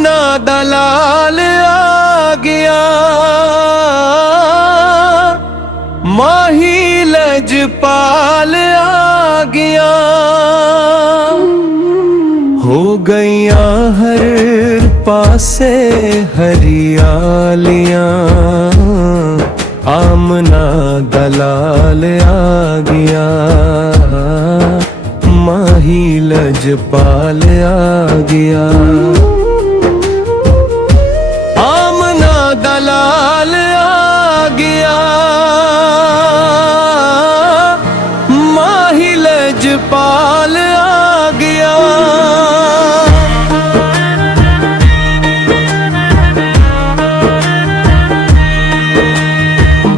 आमना दलाल आ गया, माही लजपाल आ गया। हो गईया हर पासे हरियालियां, आमना दलाल आ गया, माही लजपाल आ गया। आमना दलाल आ गया, माही लजपाल आ गया।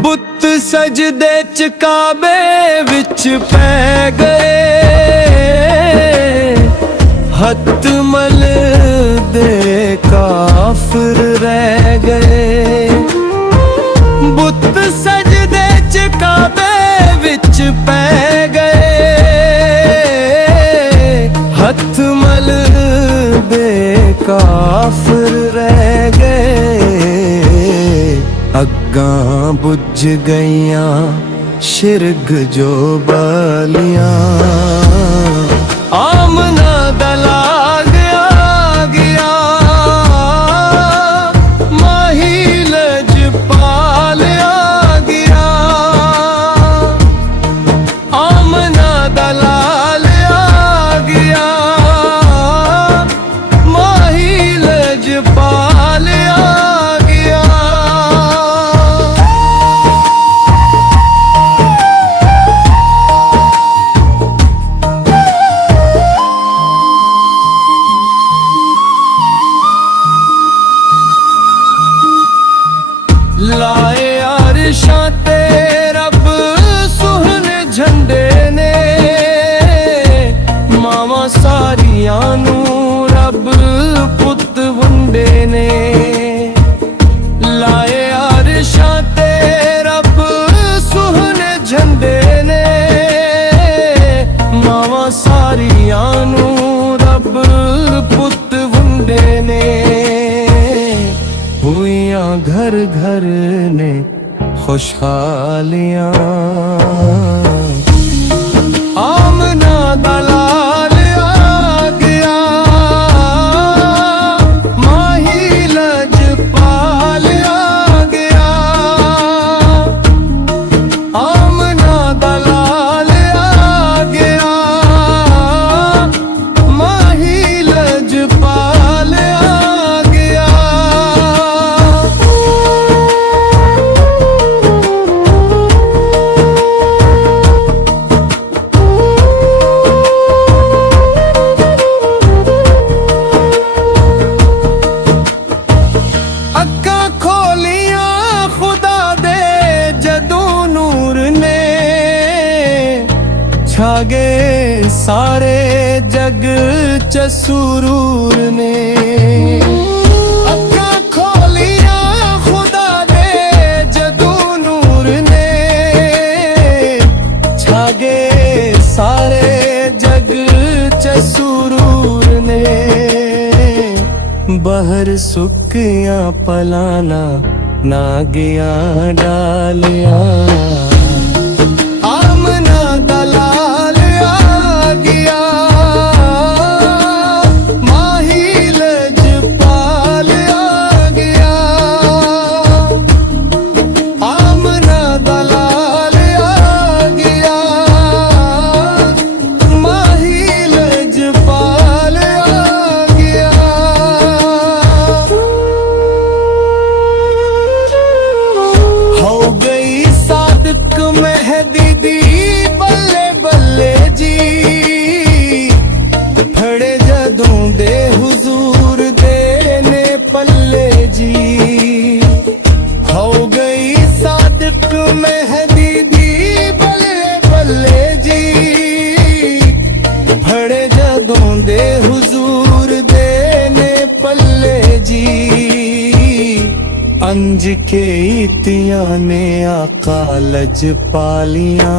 बुत सजदे च काबे विच पै गए, हथ मल दे काफिर रह गए। बुत सजदे च काबे विच पै गए, हथ मल दे काफिर रह गए। अग्गां बुझ गईयां शिरग जो बालियां, आमना दलाल आ गया, माही लजपाल आ गया। आमना दलाल आ गया, माही लजपाल आ गया। लाए अरशां ते रब सुहने झंडे ने, मावां सारियां नू रब पुत वंडे ने। लाए अरशां ते रब सुहने झंडे ने, मावां सारियां नू रब पुत वंडे ने। हुइयां घर घर ने खुशहालियां, आमना दलाल आ गया, माही लजपाल आ गया। आमना दलाल आ गया, माही लजपाल आ गया। अक्खां खोलियां खुदा दे जदों नूर ने, छा गए सारे जग च सुरूर ने। अक्खां खोलियां खुदा दे जदों नूर ने, छा गए सारे जग च सुरूर ने। बहर सुकिया पलाना ना गया डालिया, आमना दलाल आ गया, माही लजपाल आ गया। आमना दलाल आ गया, माही लजपाल आ गया। हो गई सादिक मेहदी दी बल्ले बल्ले जी, फड़े जदों दे हुजूर दे ने पल्ले जी। हो गई सादिक मेहदी दी बल्ले बल्ले जी, फड़े जदों दे हुजूर दे ने पल्ले जी। अंज के इतियां ने आका लजपालियां,